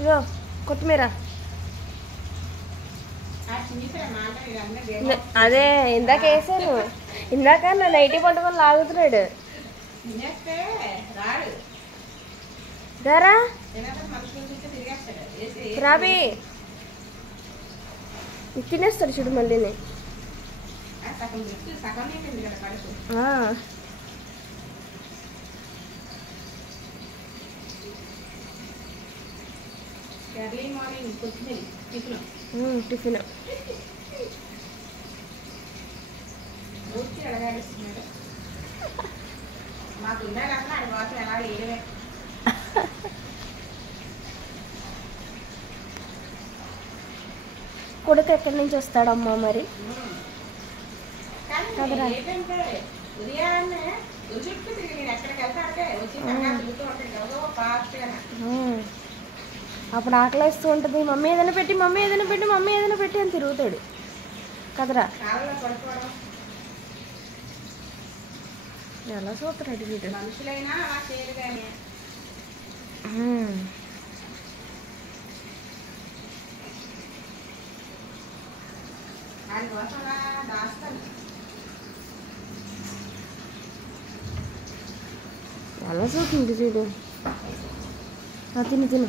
ఇగో కొత్తిమీర. అదే ఇందాక వేసాను. ఇందాక నా నైటీ పట్టుకొని లాగుతున్నాడు. దారా రాబీ తినేస్తాడు చూడు మళ్ళీ. టిఫిన్ కొడుకు ఎక్కడి నుంచి వస్తాడమ్మా మరి? అప్పుడు ఆకలిస్తూ ఉంటుంది. మమ్మీ ఏదైనా పెట్టి, మమ్మీ ఏదైనా పెట్టి, మమ్మీ ఏదైనా పెట్టి అని తిరుగుతాడు కదరా. ఎలా చూస్తున్నాడు వీడు. ఎలా చూస్తుంది వీడు. తిను తిను.